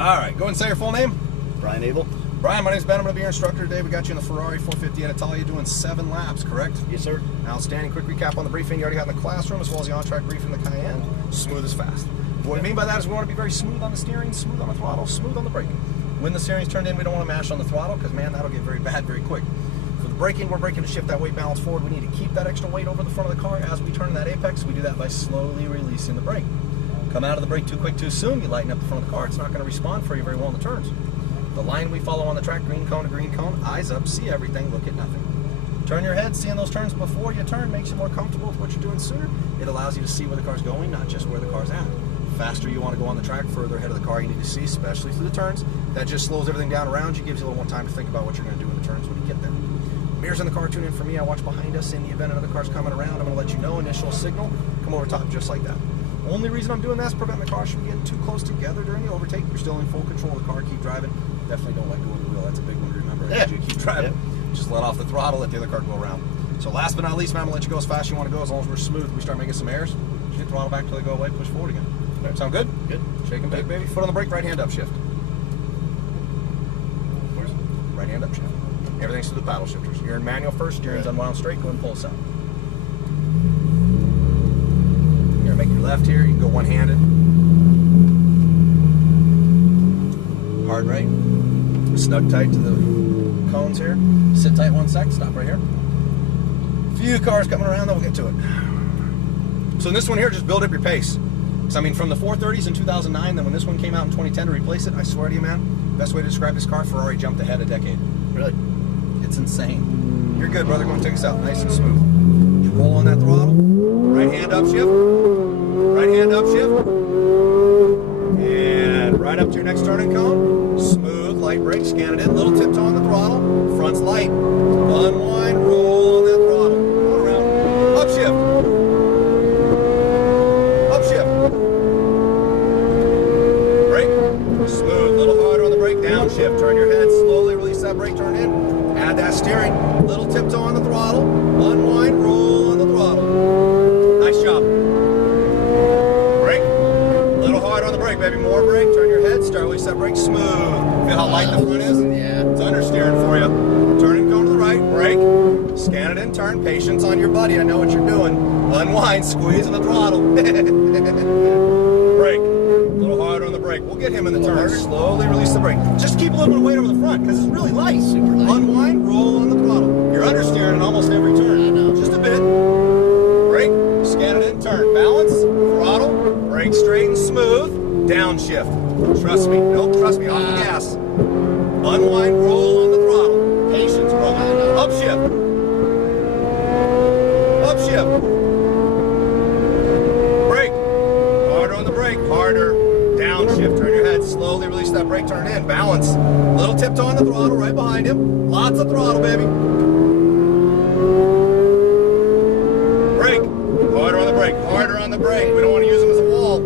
All right, go ahead and say your full name. Brian Abel. Brian, my name's Ben. I'm going to be your instructor today. We got you in the Ferrari 450 in Italia doing 7 laps, correct? Yes, sir. Outstanding. Quick recap on the briefing you already had in the classroom, as well as the on-track briefing in the Cayenne. Smooth as fast. What I mean by that is we want to be very smooth on the steering, smooth on the throttle, smooth on the braking. When the steering's turned in, we don't want to mash on the throttle because, man, that'll get very bad very quick. For the braking, we're braking to shift that weight balance forward. We need to keep that extra weight over the front of the car as we turn in that apex. We do that by slowly releasing the brake. Come out of the brake too quick, too soon, you lighten up the front of the car. It's not going to respond for you very well in the turns. The line we follow on the track, green cone to green cone, eyes up, see everything, look at nothing. Turn your head, seeing those turns before you turn makes you more comfortable with what you're doing sooner. It allows you to see where the car's going, not just where the car's at. Faster you want to go on the track, further ahead of the car you need to see, especially through the turns. That just slows everything down around you, gives you a little more time to think about what you're going to do in the turns when you get there. Mirrors in the car tune in for me. I watch behind us in the event another car's coming around. I'm going to let you know, initial signal, come over top just like that. Only reason I'm doing that is prevent the cars from getting too close together during the overtake. You're still in full control of the car, keep driving. Definitely don't let go of the wheel. That's a big one to remember. Yeah. You keep driving. Yeah. Just let off the throttle, let the other car go around. So last but not least, man, I'm going to let you go as fast as you want to go. As long as we're smooth, we start making some errors. Just hit the throttle back until they go away, push forward again. Okay. Sound good? Good. Shake and bake, baby. Foot on the brake, right hand up shift. Where's right hand up shift? Everything's through the paddle shifters. You're in manual first, steering's unwound straight, go ahead and pull us out. You're gonna make your left here, you can go one-handed. Hard right. Snug tight to the cones here. Sit tight 1 sec, stop right here. Few cars coming around, then we'll get to it. So in this one here, just build up your pace. So I mean, from the 430s in 2009, then when this one came out in 2010 to replace it, I swear to you, man, best way to describe this car, Ferrari jumped ahead a decade. Really? It's insane. You're good, brother. Go and take us out. Nice and smooth. You roll on that throttle. Right hand up shift. Right hand up shift. And right up to your next turning cone. Smooth, light brake. Scan it in. Little tiptoe on the throttle. Front's light. Unwind. Roll on that throttle. Going around. Upshift. Upshift. Brake. Smooth. Little harder on the brake. Downshift. Turn your head. Slowly release that brake. Turn in. Add that steering, little tiptoe on the throttle, unwind, roll on the throttle. Nice job. Brake, little hard on the brake, baby. More brake, turn your head, start release that brake, smooth. Feel how light the front is? Yeah. It's understeering for you. Turn and go to the right, brake, scan it in, turn, patience on your buddy. I know what you're doing. Unwind, squeeze on the throttle. Brake, a little harder on the brake. We'll get him in the turn. Slowly release the brake. Just keep a little bit of weight over the front because it's really light. Super light. Unwind, roll on the throttle. You're understeering in almost every turn. I know. Just a bit. Brake, scan it in, turn. Balance, throttle, brake straight and smooth. Downshift. Trust me. Nope, trust me. On the gas. Unwind, roll on the throttle. Patience, brother. Upshift. Upshift. Brake. Harder on the brake. Harder. Downshift. Turn your head. Slowly release that brake. Turn it in. Balance. Little tiptoe on the throttle right behind him. Lots of throttle, baby. Brake. Harder on the brake. Harder on the brake. We don't want to use them as a wall.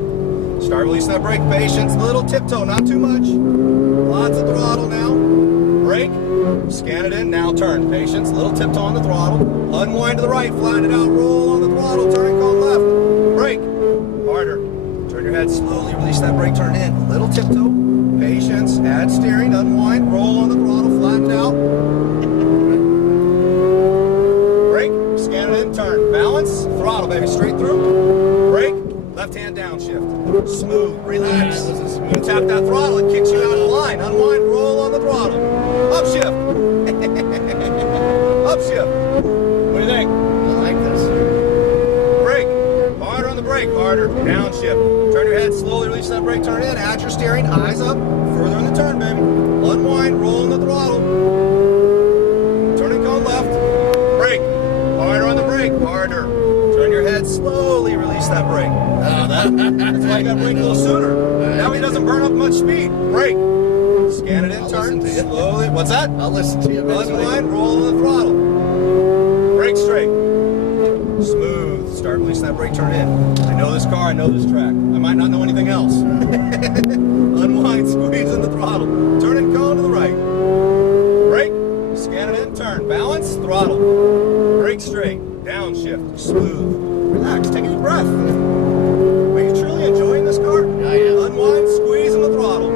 Start releasing that brake. Patience. Little tiptoe. Not too much. Lots of throttle now. Brake. Scan it in. Now turn. Patience. Little tiptoe on the throttle. Unwind to the right. Flatten it out. Roll on the throttle. Turn cone left. Brake. Harder. Turn your head. Slowly release that brake. Turn in. Little tiptoe. Patience. Add steering. Unwind. Roll on the throttle. Flatten it out. Brake. Scan it in. Turn. Balance. Throttle, baby. Straight through. Brake. Left hand downshift. Smooth. Relax. You tap that throttle. It kicks you out of the line. Unwind. Roll on the throttle. Upshift. Upshift. What do you think? I like this. Brake. Harder on the brake. Harder. Downshift. Turn your head. Slowly release that brake. Turn in. Add your steering. Eyes up. Further in the turn, baby. Unwind. Roll on the throttle. Turning cone left. Brake. Harder on the brake. Harder. Turn your head. Slowly release that brake. That's why you got to brake a little sooner. Now he doesn't burn up much speed. Brake. Scan it in. Turn. Slowly. What's that? I'll listen to you eventually. Unwind. Roll on the throttle. Brake straight. Smooth. Start releasing that brake. Turn in. I know this car. I know this track. I might not know anything else. Unwind, squeeze in the throttle. Turn and cone to the right. Brake, scan it in, turn. Balance, throttle. Brake straight, downshift, smooth. Relax, take a deep breath. Are you truly enjoying this car? I am. Unwind, squeeze in the throttle.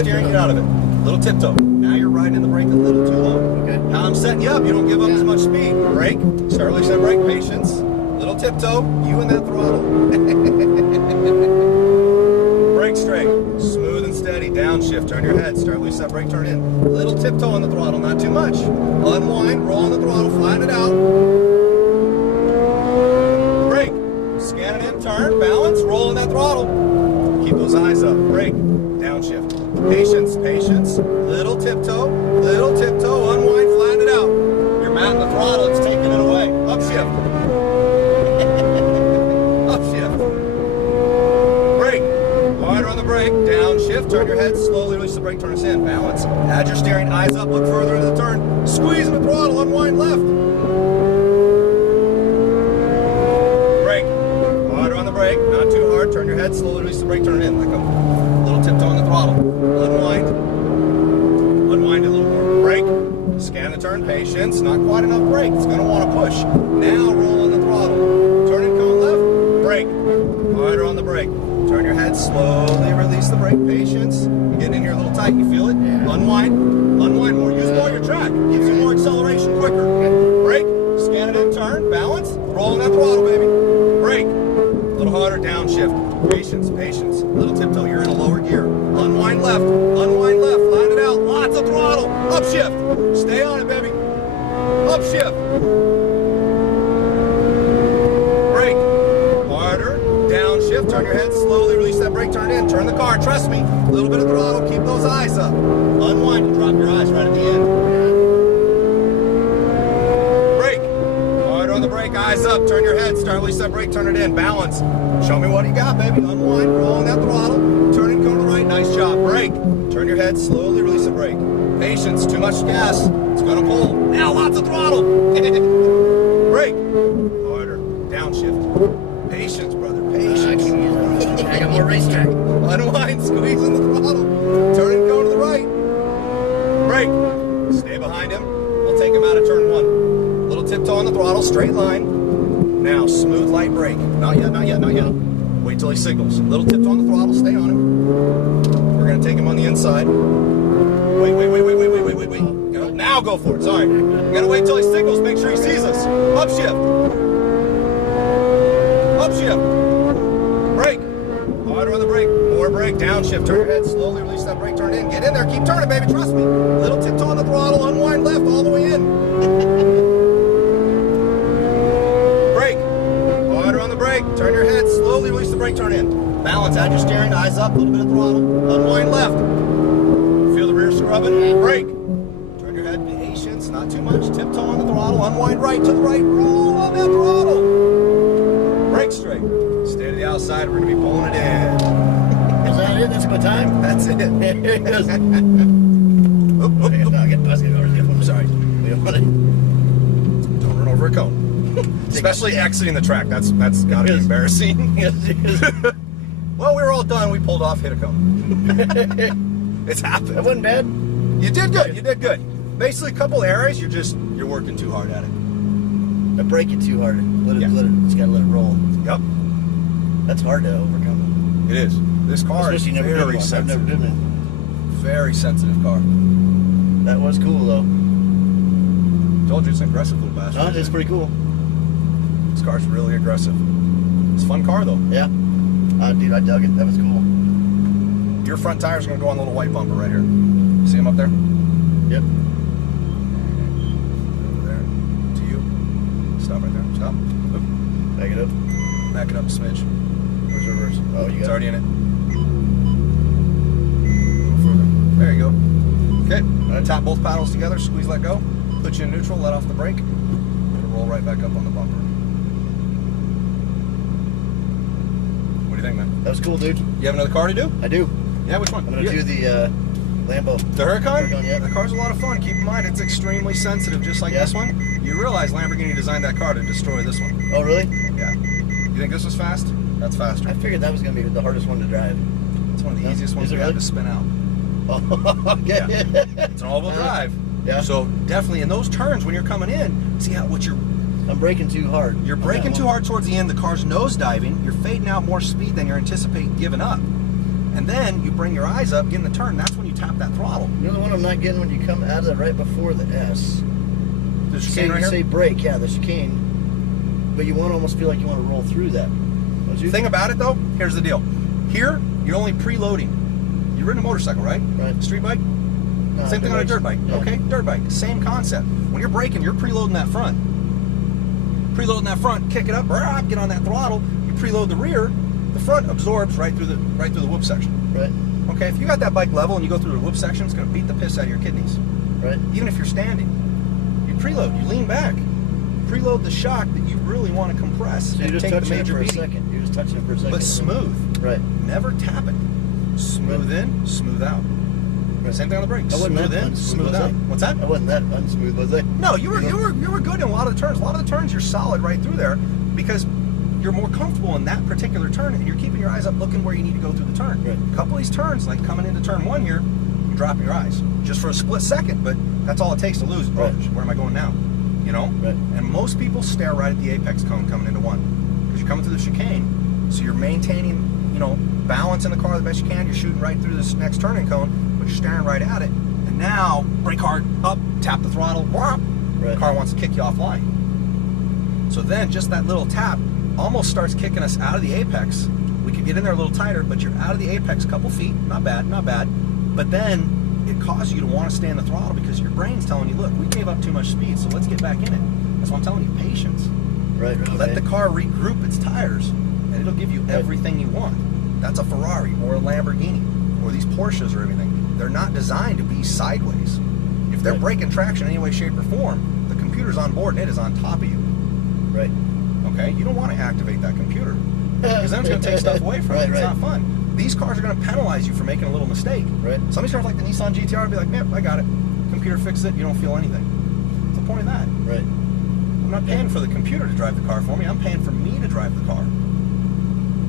steering, get out of it. Little tiptoe. Now you're riding the brake a little too low. Okay. Now I'm setting you up. You don't give up as much speed. Brake. Start release that brake. Patience. Little tiptoe. You and that throttle. Brake straight. Smooth and steady. Downshift. Turn your head. Start release that brake. Turn in. Little tiptoe on the throttle. Not too much. Unwind. Roll on the throttle. Flatten it out. Brake. Scan it in. Turn. Balance. Roll on that throttle. Keep those eyes up. Brake. Downshift. Patience, patience. Little tiptoe, unwind, flatten it out. You're mounting the throttle, it's taking it away. Upshift. Upshift. Brake. Harder on the brake. Downshift. Turn your head, slowly release the brake, turn us in. Balance. Add your steering, eyes up, look further into the turn. Squeeze the throttle, unwind left. Brake. Harder on the brake, not too hard. Turn your head, slowly release the brake, turn it in. Let go. Little tiptoe on the throttle. Unwind. Unwind a little more. Brake. Scan the turn. Patience. Not quite enough brake. It's going to want to push. Now roll on the throttle. Turn and cone left. Brake. Harder on the brake. Turn your head. Slowly release the brake. Patience. You're getting in here a little tight. You feel it? Yeah. Unwind. Unwind more. Use more of your track. Gives you more acceleration quicker. Brake. Scan it in. Turn. Balance. Roll on that throttle, baby. Brake. A little harder. Downshift. Patience, patience. Little tiptoe, you're in a lower gear. Unwind left, line it out. Lots of throttle. Upshift. Stay on it, baby. Upshift. Brake. Harder. Downshift. Turn your head. Slowly release that brake. Turn it in. Turn the car. Trust me. A little bit of throttle. Keep those eyes up. Unwind. Drop your eyes right at the end. Brake. Harder on the brake. Eyes up. Turn your head. Start release that brake. Turn it in. Balance. Show me what you got, baby. Unwind, roll on that throttle. Turn and come to the right. Nice job. Brake. Turn your head, slowly release the brake. Patience, too much gas. It's gonna pull. Now lots of throttle. Brake. Harder. Downshift. Patience, brother. Patience. I got more racetrack. Unwind, squeeze in the throttle. Turn and go to the right. Brake. Stay behind him. We'll take him out of turn one. Little tiptoe on the throttle, straight line. Now, smooth, light brake. Not yet, not yet, not yet. Wait till he signals. Little tiptoe on the throttle, stay on him. We're gonna take him on the inside. Wait. Go. Now go for it, sorry. We gotta wait till he signals, make sure he sees us. Upshift. Upshift. Brake. Harder on the brake. More brake, downshift. Turn your head, slowly release that brake, turn it in. Get in there, keep turning, baby, trust me. Little tiptoe on the throttle, unwind left, all the way in. Turn your head, slowly release the brake, turn in. Balance, add your steering, eyes up, a little bit of throttle. Unwind left. Feel the rear scrubbing, brake. Turn your head, patience, not too much. Tiptoe on the throttle, unwind right to the right, roll on that throttle. Brake straight. Stay to the outside, we're gonna be pulling it in. Is that it? That's a good time? That's it. There it is. No, I'm sorry. Don't run over a cone. Especially exiting the track. That's got to be embarrassing. Well, we were all done. We pulled off, hit a cone. It's happened. That wasn't bad. You did good. You did good. Basically, a couple areas, you're working too hard at it. I break it too hard. Just gotta let it roll. Yep. That's hard to overcome. It is. This car is Especially very I've sensitive. never driven Very sensitive car. it. That was cool though. Told you it's an aggressive little bastard. No, it's pretty cool. This car's really aggressive. It's a fun car though. Yeah. Dude, I dug it. That was cool. Your front tire's gonna go on a little white bumper right here. See him up there? Yep. Over there. To you. Stop right there. Stop. Oop. Back it up. Back it up a smidge. Where's reverse? Oh, you got It's it. already in it. A little further. There you go. Okay. Gonna tap both paddles together, squeeze, let go. Put you in neutral, let off the brake. It'll roll right back up on the bumper. What do you think, man? That was cool, dude. You have another car to do? I do. Yeah, which one? I'm gonna do the Lambo. The Huracan? Huracan, yeah. The car's a lot of fun. Keep in mind, it's extremely sensitive, just like Yeah. this one. You realize Lamborghini designed that car to destroy this one. Oh, really? Yeah. You think this was fast? That's faster. I figured that was gonna be the hardest one to drive. It's one of the Yeah. easiest ones Is it we had really? to spin out. Oh, okay. Yeah. It's an all-wheel drive. Yeah. So definitely in those turns when you're coming in, see how what you're braking too hard. You're braking too hard towards the end. The car's nose diving. You're fading out more speed than you're anticipating giving up. And then you bring your eyes up, get in the turn. That's when you tap that throttle. You know the one I'm not getting when you come out of the right before the S. The chicane right You here? say brake, yeah, the chicane. But you want to almost feel like you want to roll through that. The thing about it though, here's the deal. Here, you're only preloading. You've ridden a motorcycle, right? Right. Street bike? No, Same thing on a dirt bike. Yeah. Okay, dirt bike. Same concept. When you're braking, you're preloading that front. Preloading that front, kick it up, get on that throttle. You preload the rear. The front absorbs right through the whoop section. Right. Okay, if you got that bike level and you go through the whoop section, it's going to beat the piss out of your kidneys. Right. Even if you're standing, you preload. You lean back. Preload the shock that you really want to compress So and you're just take the touching it major for a beating. second. You're just touching it for a second. But smooth. Right. Never tap it. Smooth in, smooth out. Right. Same thing on the brakes. I wasn't Smooth that in, unsmooth, smooth was out. I? What's that? I wasn't that unsmooth, was I? No, you were good in a lot of the turns. A lot of the turns you're solid right through there because you're more comfortable in that particular turn and you're keeping your eyes up looking where you need to go through the turn. Right. A couple of these turns, like coming into turn 1 here, you're dropping your eyes just for a split second, but that's all it takes to lose. Right. Where am I going now? You know? Right. And most people stare right at the apex cone coming into 1 because you're coming through the chicane, so you're maintaining, balance in the car the best you can. You're shooting right through this next turning cone, but you're staring right at it. And now, brake hard, up, tap the throttle, whop, Right. the car wants to kick you offline. So then just that little tap almost starts kicking us out of the apex. We could get in there a little tighter, but you're out of the apex a couple feet. Not bad, not bad. But then it causes you to want to stay in the throttle because your brain's telling you, look, we gave up too much speed, so let's get back in it. That's why I'm telling you, patience. Right. Let the car regroup its tires, and it'll give you everything you want. That's a Ferrari or a Lamborghini or these Porsches or everything. They're not designed to be sideways. If they're breaking traction in any way, shape, or form, the computer's on board and it is on top of you. Right. Okay? You don't want to activate that computer because then it's going to take stuff away from you. It's not fun. These cars are going to penalize you for making a little mistake. Right. Some of these cars like the Nissan GTR will be like, yep, I got it. Computer fixed it. You don't feel anything. What's the point of that? Right. I'm not paying for the computer to drive the car for me. I'm paying for me to drive the car.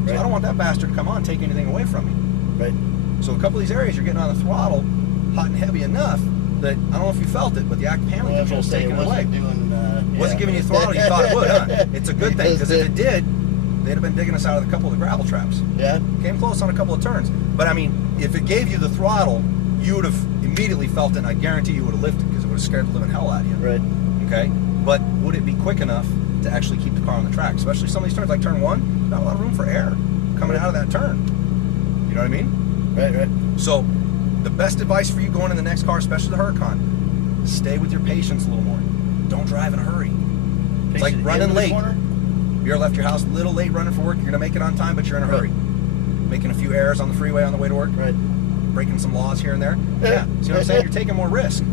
So I don't want that bastard to come on and take anything away from me. Right. So a couple of these areas you're getting on the throttle hot and heavy enough that, I don't know if you felt it, but the active handling control is taking it away. Wasn't giving you throttle you thought it would, huh? It's a good thing, because if it did, they'd have been digging us out of a couple of the gravel traps. Yeah. Came close on a couple of turns. But I mean, if it gave you the throttle, you would have immediately felt it, and I guarantee you would have lifted because it would have scared the living hell out of you. Right. Okay? But would it be quick enough to actually keep the car on the track? Especially some of these turns, like turn 1, not a lot of room for air coming out of that turn. You know what I mean? Right, right. So, the best advice for you going in the next car, especially the Huracan, stay with your patience a little more. Don't drive in a hurry. It's like running late. You ever left your house a little late running for work, you're going to make it on time, but you're in a hurry. Making a few errors on the freeway on the way to work. Right. Breaking some laws here and there. Yeah. See what I'm saying? You're taking more risk.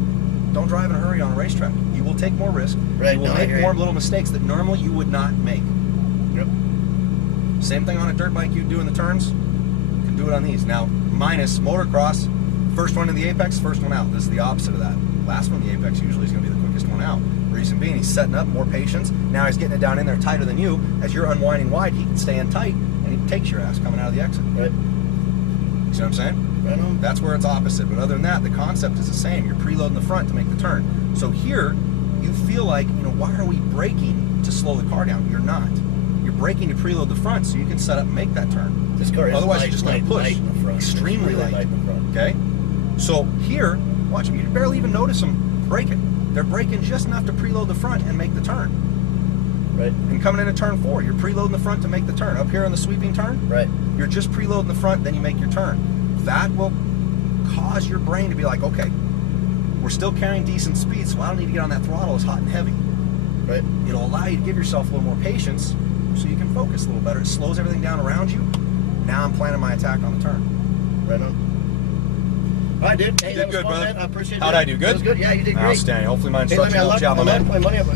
Don't drive in a hurry on a racetrack. You will take more risk. Right. You will make more little mistakes that normally you would not make. Yep. Same thing on a dirt bike you do in the turns. You can do it on these. Now, minus motocross, first one in the apex, first one out. This is the opposite of that. Last one in the apex usually is going to be the quickest one out. Reason being, he's setting up more patience. Now he's getting it down in there tighter than you. As you're unwinding wide, he can stay in tight, and he takes your ass coming out of the exit. Right. You see what I'm saying? Right on. That's where it's opposite. But other than that, the concept is the same. You're preloading the front to make the turn. So here, you feel like, why are we braking to slow the car down? You're not. You're braking to preload the front so you can set up and make that turn. This car is Otherwise, light, you're just going to push. light in the front. Extremely Really light. light in the front. Okay? So here, watch them. You barely even notice them braking. They're braking just enough to preload the front and make the turn. Right. And coming into turn 4, you're preloading the front to make the turn. Up here on the sweeping turn, Right. you're just preloading the front, then you make your turn. That will cause your brain to be like, okay, we're still carrying decent speed, so I don't need to get on that throttle as hot and heavy. Right. It'll allow you to give yourself a little more patience so you can focus a little better. It slows everything down around you. Now I'm planning my attack on the turn. Right on. All right, dude. Hey, You that did was good, fun, brother. man. I appreciate it. How'd I do? Good? That was good. Yeah, you did great. Outstanding. Hopefully my Hey, let me, instruction helped you out, my I man. like my money up.